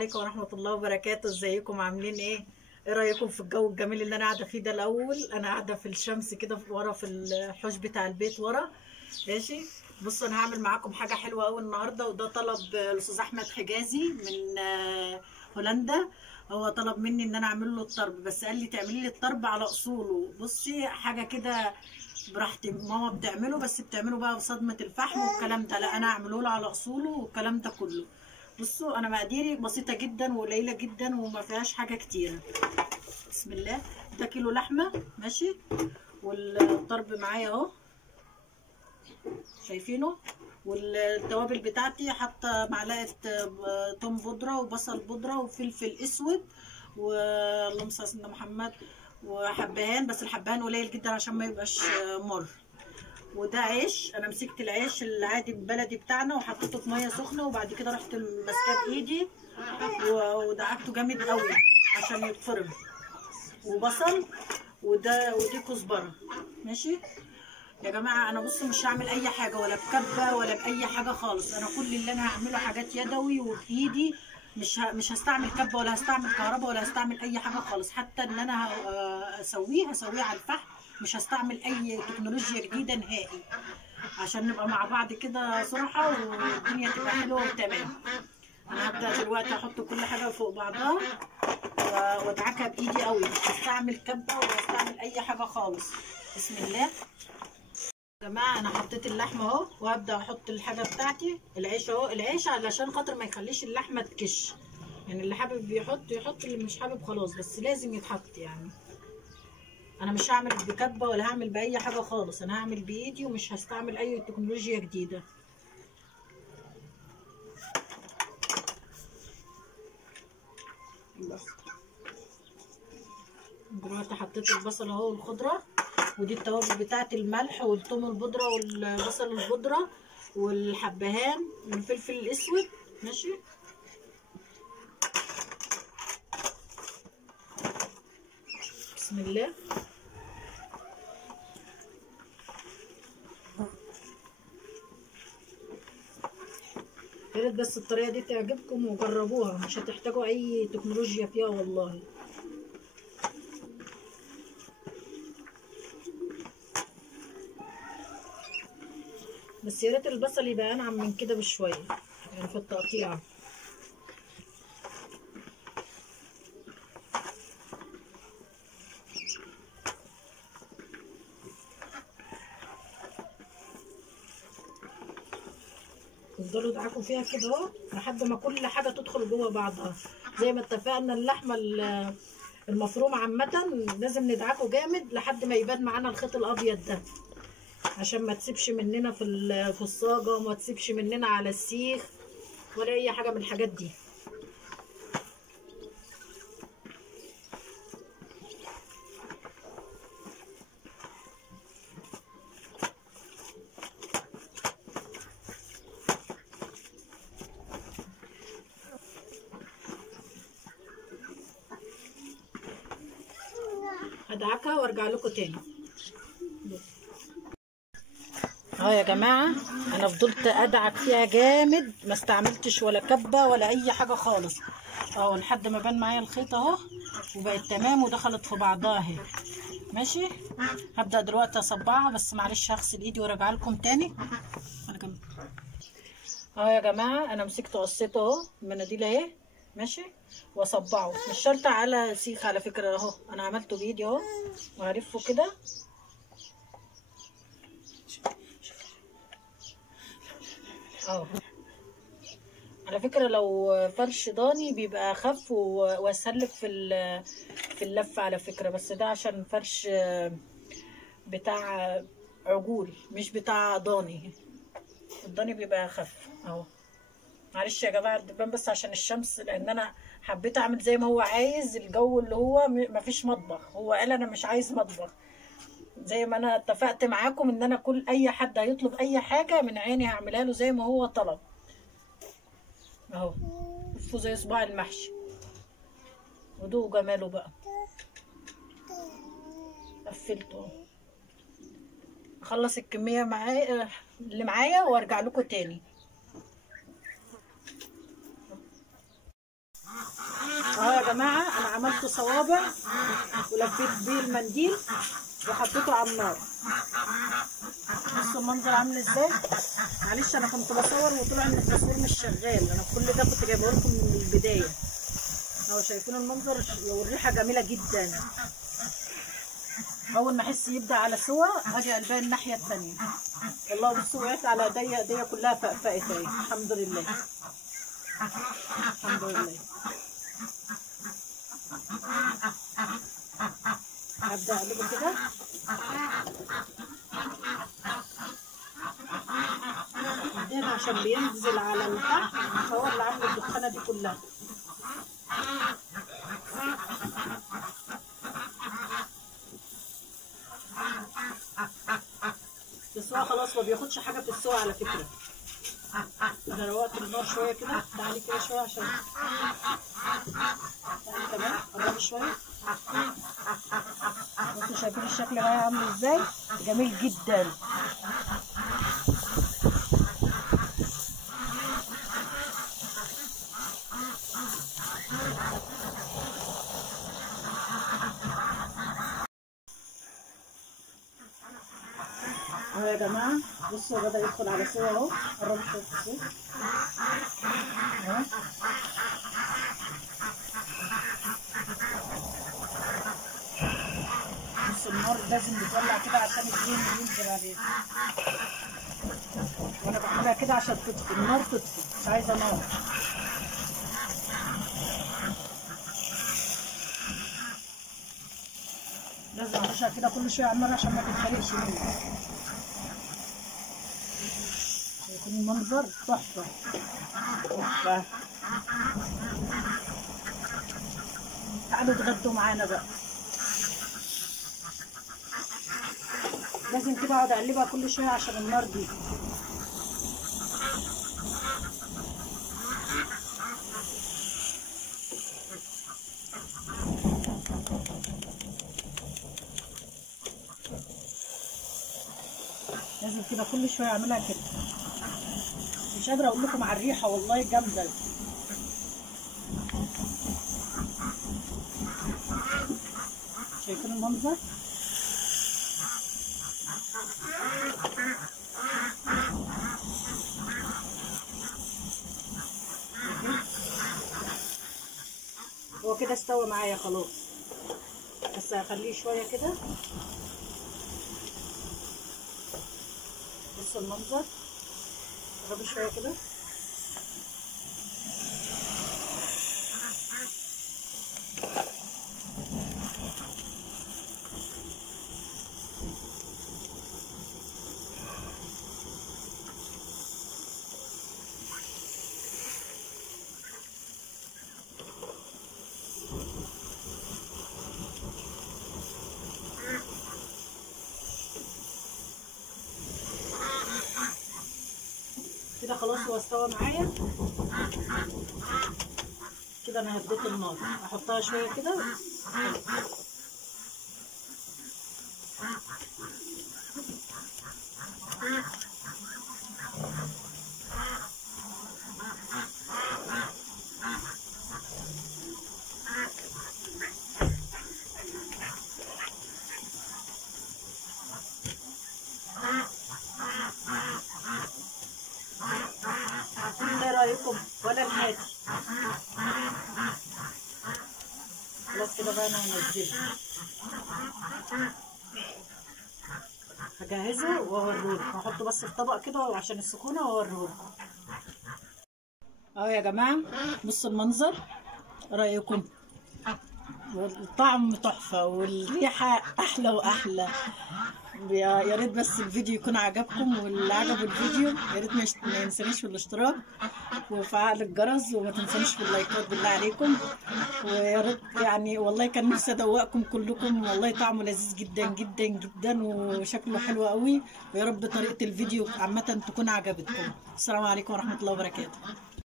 عليكم ورحمة الله وبركاته. ازيكم عاملين ايه رأيكم في الجو الجميل اللي انا قاعدة فيه ده؟ الاول انا قاعدة في الشمس كده ورا في الحوش بتاع البيت ورا. ماشي. بصوا انا هعمل معاكم حاجة حلوة قوي النهاردة، وده طلب الاستاذ احمد حجازي من هولندا. هو طلب مني ان انا اعمل له الطرب، بس قال لي تعملي لي الطرب على اصوله. بصي حاجة كده براحتي، ماما بتعمله بس بتعمله بقى بصدمة الفحم والكلام ده، لا انا اعمله له على اصوله والكلام ده كله. بصوا انا مقاديري بسيطه جدا وقليله جدا وما فيهاش حاجه كتيره. بسم الله. ده كيلو لحمه ماشي، والطرب معايا اهو شايفينه، والتوابل بتاعتي حاطه معلقه توم بودره وبصل بودره وفلفل اسود واللهم صل على سيدنا محمد، وحبهان، بس الحبهان قليل جدا عشان ما يبقاش مر. وده عيش، انا مسكت العيش العادي البلدي بتاعنا وحطيته في ميه سخنه، وبعد كده رحت ماسكاه بايدي ودعكته جامد قوي عشان يتفرم. وبصل، ودي كزبره. ماشي يا جماعه. انا بصوا مش هعمل اي حاجه ولا بكبه ولا باي حاجه خالص، انا كل اللي انا هعمله حاجات يدوي وبايدي. مش هستعمل كبه ولا هستعمل كهرباء ولا هستعمل اي حاجه خالص. حتى ان انا هسويه على الفحم، مش هستعمل اي تكنولوجيا جديده نهائي، عشان نبقى مع بعض كده صراحه والدنيا تبقى حلوه وتمام. انا هبدا دلوقتي احط كل حاجه فوق بعضها وادعكها بايدي قوي، مش هستعمل كبه ولا هستعمل اي حاجه خالص. بسم الله يا جماعه. انا حطيت اللحمه اهو، وهبدا احط الحاجه بتاعتي. العيش اهو، العيش علشان خاطر ما يخليش اللحمه تكش، يعني اللي حابب يحط اللي مش حابب خلاص، بس لازم يتحط يعني. انا مش هعمل بكبه ولا هعمل باي حاجه خالص، انا هعمل بايدي ومش هستعمل اي تكنولوجيا جديده. بس دلوقتي حطيت البصل اهو والخضره، ودي التوابل بتاعت الملح والثوم البودره والبصل البودره والحبهان والفلفل الاسود. ماشي. بسم الله. يا ريت بس الطريقه دي تعجبكم وجربوها، مش هتحتاجوا اي تكنولوجيا فيها والله. بس يا ريت البصل يبقى انعم من كده بشويه يعني في التقطيع. تفضلوا ادعكوا فيها كده اهو لحد ما كل حاجه تدخل جوه بعضها. زي ما اتفقنا اللحمه المفرومه عامه لازم ندعكه جامد لحد ما يبان معانا الخيط الابيض ده، عشان ما تسيبش مننا في الصاجه، وما تسيبش مننا على السيخ ولا اي حاجه من الحاجات دي. هدعكها وارجع لكم تاني. اهو يا جماعه انا فضلت ادعك فيها جامد، ما استعملتش ولا كبه ولا اي حاجه خالص اهو، لحد ما بان معايا الخيط اهو وبقت تمام ودخلت في بعضها اهي. ماشي. هبدا دلوقتي اصبعها، بس معلش هغسل ايدي وارجع لكم تاني. اهو يا جماعه انا مسكت قصيته اهو المناديل اهي. ماشي. واصبعه مش شرط على سيخ على فكره اهو، انا عملته بايدي اهو وهلفه كده اهو. على فكرة لو فرش ضاني بيبقى اخف واسهل في اللف على فكرة، بس ده عشان فرش بتاع عجول مش بتاع ضاني. الضاني بيبقى اخف اهو. معلش يا جماعة الدبان بس عشان الشمس، لان انا حبيت اعمل زي ما هو عايز الجو اللي هو مفيش مطبخ، هو قال انا مش عايز مطبخ. زي ما انا اتفقت معاكم ان انا كل اي حد هيطلب اي حاجة من عيني هعملها له زي ما هو طلب اهو. شوفوا زي صباع المحشي، ودوقوا جماله بقى. قفلته. اخلص الكميه معايا اللي معايا وارجع لكم تاني. عملت صوابع ولفيت بيه المنديل وحطيته على النار. بصوا المنظر عامل ازاي. معلش انا كنت بصور وطلع ان التصوير مش شغال، انا كل ده كنت جايبه لكم من البدايه اهو. شايفين المنظر والريحه جميله جدا. اول ما احس يبدا على سوا اجي قلبها الناحيه الثانيه. والله بصوا وقعت على ايديا كلها فقفقت اهي. الحمد لله الحمد لله. هبدا اقلبه كده قدام عشان بينزل على الفحم، هو اللي عامل الدخانه دي كلها. السوا خلاص ما بياخدش حاجه في السوا على فكره. انا روقت النار شويه كده. تعالي كده شويه عشان تعالي كمان قربي شويه. انتوا شايفين الشكل معايا عامل ازاي؟ جميل جدا. اهو يا جماعه بصوا بدأ يدخل على سوا اهو. قربوا شويه الصوت اهو. بصوا النار لازم بتولع كده عشان الدهن ينزل عليها، وانا بعملها كده عشان تطفي النار، تطفي مش عايزه نار. لازم اخشها كده كل شويه على النار عشان ما تتحرقش مني. شايفين المنظر تحفه تحفه. تعالوا اتغدوا معانا بقى. لازم كده اقعد اقلبها كل شويه عشان النار دي. لازم كده كل شويه اعملها كده. مش قادره اقول لكم على الريحه والله جامده. شايفين المنظر؟ هو كده استوى معايا خلاص، بس هخليه شويه كده. بصوا المنظر، قربوا شويه كده. كده خلاص هو استوى معايا كده. انا هديت النار، احطها شويه كده. ايه رايكم ولا نهاتي؟ خلاص كده بقى انا هنزله، هجهزه واوريهولكم. هحطه بس في طبق كده عشان السخونه واوريهولكم. اهو يا جماعه بصوا المنظر، رايكم؟ والطعم تحفه والريحه احلى واحلى. يا ريت بس الفيديو يكون عجبكم، واللي عجبه الفيديو يا ريت ما ينسانيش في الاشتراك وفعل الجرس، وما تنسانيش في اللايكات بالله عليكم. ويا ريت يعني والله كان نفسي ادوقكم كلكم، والله طعمه لذيذ جدا جدا جدا وشكله حلو قوي. ويا رب طريقه الفيديو عامه تكون عجبتكم. السلام عليكم ورحمه الله وبركاته.